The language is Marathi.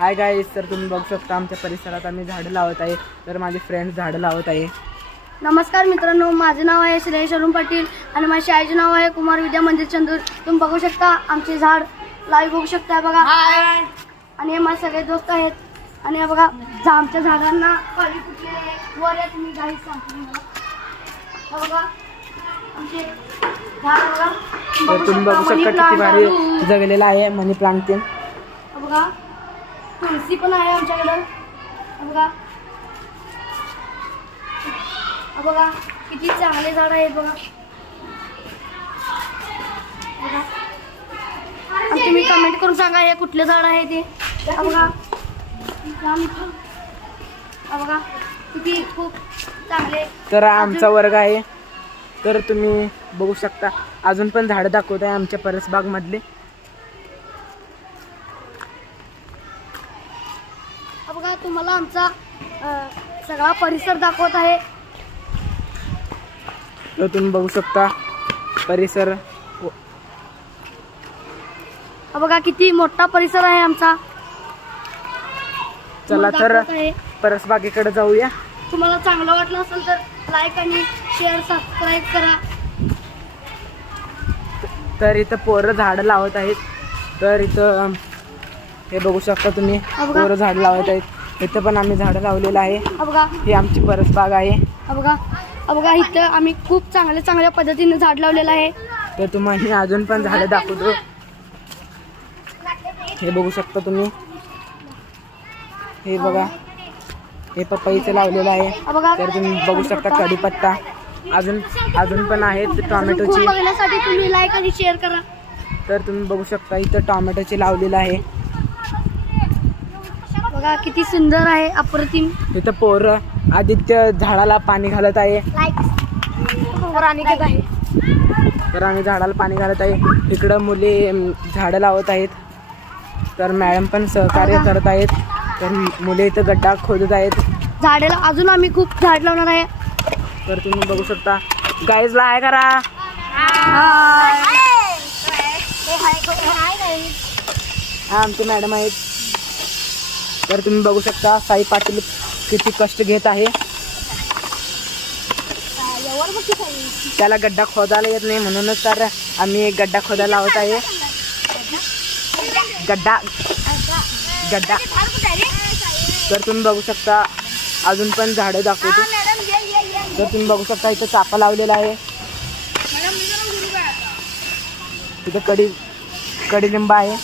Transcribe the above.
हाय गाईज, तर तुम्ही बघू शकता आमच्या परिसरात आम्ही झाडं लावत आहे. तर माझे फ्रेंड्स झाडं लावत आहे. नमस्कार मित्रांनो, माझे नाव आहे श्रेयश अरुण पाटील आणि माझ्या शाळेचे नाव आहे कुमार विद्या मंदिर चंदूर. तुम्ही बघू शकता आमचे झाड लाईव्ह बघू शकता बघा. आणि हे माझे सगळे दोस्त आहेत. आणि हे बघा आमच्या झाडांना पाणी फुटलेले आहे. वर आहे तुम्ही गाईड सांगतो मला. हे बघा आमचे झाड बघा. तर तुम्ही बघू शकता किती भारी जगलेला आहे मनी प्लांट. ते बघा तुळशी पण आहे आमच्याकडं. बघा बघा किती चांगले झाड आहेत बघा. बघा आणि तुम्ही कमेंट करून सांगा हे कुठले झाड आहे ते. बघा बघा किती खूप चांगले. तर आमचा वर्ग आहे. तर तुम्ही बघू शकता अजून पण झाडं दाखवत आहे आमच्या परसबाग मधले. बघा तुम्हाला आमचा सगळा परिसर दाखवत आहे. तर तुम्ही बघू शकता परिसर. बघा किती मोठा परिसर आहे आमचा. चला तर दाखवत आहे. परसबागेकडे जाऊया. तुम्हाला चांगलं वाटलं असेल तर लाईक आणि शेअर सबस्क्राईब करा. तर इथं पोरं झाडं लावत आहेत. तर इथं हे बघू शकता तुम्ही पोरं झाडं लावत आहेत. इथं पण आम्ही झाडं लावलेलं आहे. बघा ही आमची परसबाग आहे. बघा बघा इथं आम्ही खूप चांगल्या पद्धतीने झाड लावलेलं आहे. तर तुम्हाला अजून पण झाडं दाखवतो. हे बघू शकता तुम्ही. हे बघा हे पपईचं लावलेलं आहे. बघा तर तुम्ही बघू शकता कढीपत्ता अजून पण आहेत. टोमॅटोची. बघण्यासाठी तुम्ही लाईक आणि शेअर करा. तर तुम्ही बघू शकता इथं टोमॅटोची लावलेलं आहे. बघा किती सुंदर आहे, अप्रतिम. इथं पोरं आदित्य झाडाला पाणी घालत आहे. तर आम्ही झाडाला पाणी घालत आहे. इकडं मुली झाडं लावत आहेत. तर मॅडम पण सहकार्य करत आहेत. तर मुले इथं गड्डा खोदत आहेत. झाडाला अजून आम्ही खूप झाड लावणार आहे. तर तुम्ही बघू शकता. गाईजला आहे करा. हा आमचे मॅडम आहेत. तर तुम्ही बघू शकता साई पाटील किती कष्ट घेत आहे. त्याला गड्डा खोदायला येत नाही म्हणूनच तर आम्ही एक गड्डा खोदायला लावत आहे. गड्डा. तर तुम्ही बघू शकता अजून पण झाडं दाखवतो. तर तुम्ही बघू शकता इथं चाफा लावलेला आहे. तिथं कडीलिंब आहे.